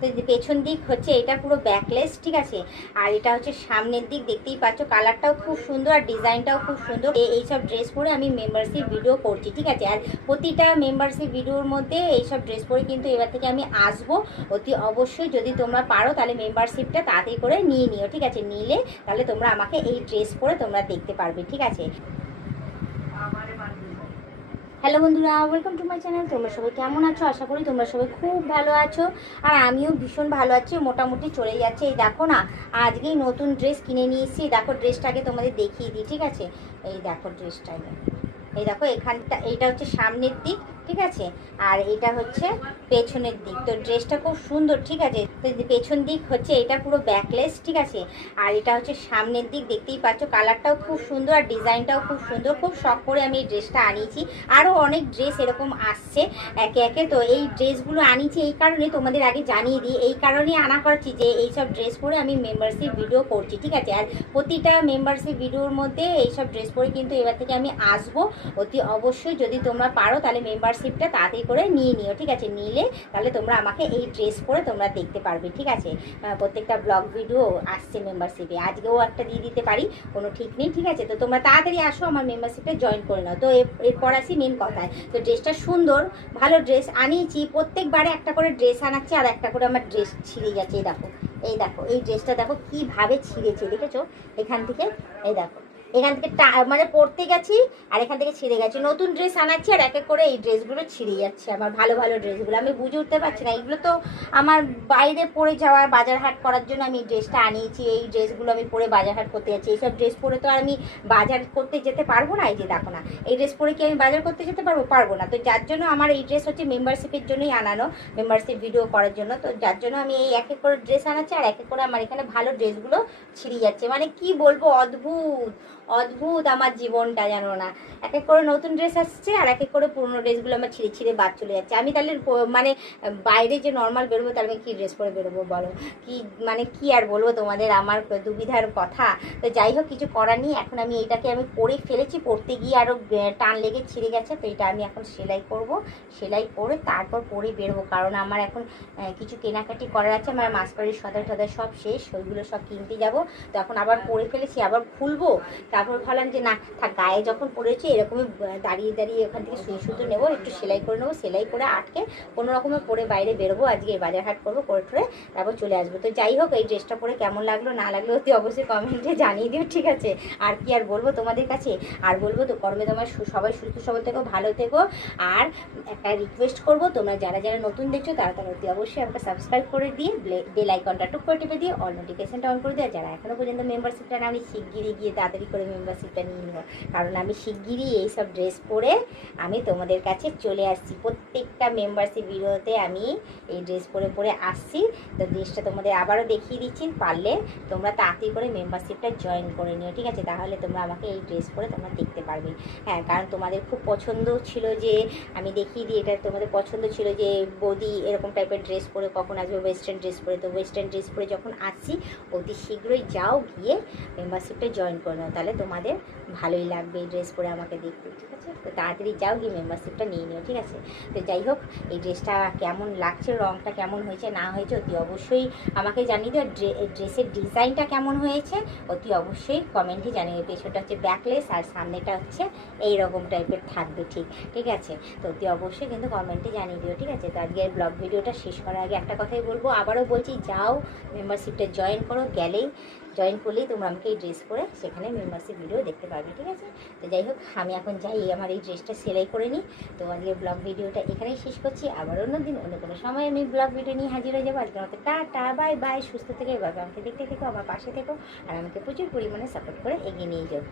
তো পেছন দিক হচ্ছে এটা পুরো ব্যাকলেস, ঠিক আছে। আর এটা হচ্ছে সামনের দিক, দেখতেই পাচ্ছ কালারটাও খুব সুন্দর আর ডিজাইনটাও খুব সুন্দর। এইসব ড্রেস পরে আমি মেম্বারশিপ ভিডিও করছি, ঠিক আছে। আর প্রতিটা মেম্বারশিপ ভিডিওর মধ্যে এইসব ড্রেস পরে কিন্তু এবার থেকে আমি আসবো। অতি অবশ্যই যদি তোমরা পারো তাহলে মেম্বারশিপটা তাড়াতাড়ি করে নিয়ে নিও, ঠিক আছে। নিলে তাহলে তোমরা আমাকে এই ড্রেস পরে তোমরা দেখতে পারবে, ঠিক আছে। হ্যালো বন্ধুরা, ওয়েলকাম টু মাই চ্যানেল। তোমরা সবাই কেমন আছো? আশা করি তোমরা সবাই খুব ভালো আছো। আর আমিও ভীষণ ভালো আছি, মোটামুটি চলে যাচ্ছে। এই দেখো না, আজকেই নতুন ড্রেস কিনে নিয়ে এসেছি। দেখো ড্রেসটাকে তোমাদের দেখিয়ে দিই, ঠিক আছে। এই দেখো ড্রেসটাকে, এই দেখো এখানটা, এইটা হচ্ছে সামনের দিক, ঠিক আছে। আর এটা হচ্ছে পেছনের দিক। তো ড্রেসটা খুব সুন্দর, ঠিক আছে। তো পেছন দিক হচ্ছে এটা পুরো ব্যাকলেস, ঠিক আছে। আর এটা হচ্ছে সামনের দিক, দেখতেই পাচ্ছ কালারটাও খুব সুন্দর আর ডিজাইনটাও খুব সুন্দর। খুব শখ করে আমি এই ড্রেসটা আনিয়েছি। আরও অনেক ড্রেস এরকম আসছে একে একে। তো এই ড্রেসগুলো আনিয়েছি এই কারণে, তোমাদের আগে জানিয়ে দিই, এই কারণেই আনা করছি যে এইসব ড্রেস পরে আমি মেম্বারশিপ ভিডিও করছি, ঠিক আছে। আর প্রতিটা মেম্বারশিপ ভিডিওর মধ্যে এইসব ড্রেস পরে কিন্তু এবার থেকে আমি আসবো। অতি অবশ্যই যদি তোমরা পারো তাহলে মেম্বারশিপটা তাড়াতাড়ি করে নিয়ে নিও, ঠিক আছে। নিলে তাহলে তোমরা আমাকে এই ড্রেস পরে তোমরা দেখতে পারবে, ঠিক আছে। প্রত্যেকটা ব্লগ ভিডিও আসছে মেম্বারশিপে, আজকেও একটা দিয়ে দিতে পারি, কোনো ঠিক নেই, ঠিক আছে। তো তোমরা তাড়াতাড়ি আসো, আমার মেম্বারশিপে জয়েন করে নাও। তো এরপর আসি মেন কথায়। তো ড্রেসটা সুন্দর, ভালো ড্রেস আনিয়েছি। প্রত্যেকবারে একটা করে ড্রেস আনাচ্ছি আর একটা করে আমার ড্রেস ছিঁড়ে যাচ্ছে। এই দেখো এই ড্রেসটা দেখো কীভাবে ছিঁড়েছে, দেখেছো? এখান থেকে, এই দেখো এখান থেকে মানে পরতে গেছি আর এখান থেকে ছিঁড়ে গেছে। নতুন ড্রেস আনাচ্ছি আর এক এক করে এই ড্রেসগুলো ছিঁড়ে যাচ্ছে, আমার ভালো ভালো ড্রেসগুলো। আমি বুঝে উঠতে পারছি না, এগুলো তো আমার বাইরে পরে যাওয়ার, বাজার হাট করার জন্য আমি এই ড্রেসটা আনিয়েছি। এই ড্রেসগুলো আমি পরে বাজার হাট করতে যাচ্ছি। এইসব ড্রেস পরে তো আর আমি বাজার করতে যেতে পারবো না। এই যে দেখো না, এই ড্রেস পরে কি আমি বাজার করতে যেতে পারবো না। তো যার জন্য আমার এই ড্রেস হচ্ছে মেম্বারশিপের জন্যই আনানো, মেম্বারশিপ ভিডিও করার জন্য। তো যার জন্য আমি এই এক এক করে ড্রেস আনাচ্ছি আর এক এক করে আমার এখানে ভালো ড্রেসগুলো ছিঁড়ে যাচ্ছে। মানে কি বলবো, অদ্ভুত অদ্ভুত আমার জীবনটা, জানো না। এক এক করে নতুন ড্রেস আসছে আর এক এক করে পুরোনো ড্রেসগুলো আমার ছিঁড়ে ছিঁড়ে বাদ চলে যাচ্ছে। আমি তাহলে মানে বাইরে যে নর্মাল বেরোবো তাহলে আমি কী ড্রেস পরে বেরোবো বলো? কি মানে কি আর বলবো তোমাদের, আমার দুবিধার কথা। তো যাই হোক, কিছু করার নেই। এখন আমি এইটাকে আমি পরে ফেলেছি, পরতে গিয়ে আরও টান লেগে ছিঁড়ে গেছে। তো এটা আমি এখন সেলাই করব, সেলাই করে তারপর পরে বেরোবো। কারণ আমার এখন কিছু কেনাকাটি করার আছে। আমার মাসকারির সদাই টদাই সব শেষ, ওইগুলো সব কিনতে যাবো। তো এখন আবার পরে ফেলেছি, আবার খুলবো। তারপর ভাবলাম যে না থাক, গায়ে যখন পড়েছি এরকমই দাঁড়িয়ে দাঁড়িয়ে ওখান থেকে সুই সুতো নেবো, একটু সেলাই করে নেবো, সেলাই করে আটকে কোনো রকমের পরে বাইরে বেরোবো। আজকে বাজার হাট করবো, করে ঠরে তারপর চলে আসবো। তো যাই হোক, এই ড্রেসটা পরে কেমন লাগলো না লাগলো অতি অবশ্যই কমেন্টে জানিয়ে দিও, ঠিক আছে। আর কি আর বলবো তোমাদের কাছে, আর বলবো তো কর্মে তোমার সবাই সুস্থ সবল থেকো, ভালো থেকো। আর একটা রিকোয়েস্ট করবো, তোমরা যারা যারা নতুন দেখছো তারা তারা অতি অবশ্যই আমাকে সাবস্ক্রাইব করে দিয়ে বেল আইকনটা টুক করে টিপে দিয়ে অল নোটিফিকেশনটা অন করে দিয়ে, যারা এখনও পর্যন্ত মেম্বারশিপটা না, আমি শিগগিরই গিয়ে তাড়াতাড়ি করে মেম্বারশিপটা নিয়ে নেবো। কারণ আমি শিগগিরই এইসব ড্রেস পরে আমি তোমাদের কাছে চলে আসছি। প্রত্যেকটা মেম্বারশিপ ভিডিওতে আমি এই ড্রেস পরে পরে আসছি। তো ড্রেসটা তোমাদের আবারও দেখিয়ে দিচ্ছি, পারলে তোমরা তাড়াতাড়ি করে মেম্বারশিপটা জয়েন করে নিও, ঠিক আছে। তাহলে তোমরা আমাকে এই ড্রেস পরে তোমরা দেখতে পারবে। হ্যাঁ, কারণ তোমাদের খুব পছন্দ ছিল যে আমি দেখিয়ে দিই, এটা তোমাদের পছন্দ ছিল যে বৌদি এরকম টাইপের ড্রেস পরে কখন আসবে, ওয়েস্টার্ন ড্রেস পরে। তো ওয়েস্টার্ন ড্রেস পরে যখন আসছি অতি শীঘ্রই যাও, গিয়ে মেম্বারশিপটা জয়েন করে নাও, তাহলে তোমাদের ভালোই লাগবে এই ড্রেস পরে আমাকে দেখতে, ঠিক আছে। তো তাড়াতাড়ি যাও, গিয়ে মেম্বারশিপটা নিয়ে নিও, ঠিক আছে। তো যাই হোক, এই ড্রেসটা কেমন লাগছে, রঙটা কেমন হয়েছে না হয়েছে অতি অবশ্যই আমাকে জানিয়ে দিও। ড্রেসের ডিজাইনটা কেমন হয়েছে অতি অবশ্যই কমেন্টে জানিয়ে। পেছনটা হচ্ছে ব্যাকলেস আর সামনেটা হচ্ছে এইরকম টাইপের থাকবে, ঠিক আছে। তো অতি অবশ্যই কিন্তু কমেন্টে জানিয়ে দিও, ঠিক আছে। তো আজকে ব্লগ ভিডিওটা শেষ করার আগে একটা কথাই বলবো, আবারও বলছি, যাও মেম্বারশিপটা জয়েন করো। গেলেই জয়েন করলেই তোমরা আমাকে এই ড্রেস পরে সেখানে মেম্বারশিপ ভিডিও দেখতে পারবে, ঠিক আছে। তো যাই হোক, আমি এখন যাই আমার এই ড্রেসটা সেলাই করে নিই। তো আজকে ব্লগ ভিডিওটা এখানেই শেষ করছি। আবার অন্যদিন অন্য কোনো সময় আমি ব্লগ ভিডিও নিয়ে হাজির হয়ে যাবো। আজকের মতো টাটা, বাই বাই, সুস্থ থেকে এভাবে আমাকে দেখতে থেকো, আমার পাশে থেকো আর আমাকে প্রচুর পরিমাণে সাপোর্ট করে এগিয়ে নিয়ে যাও।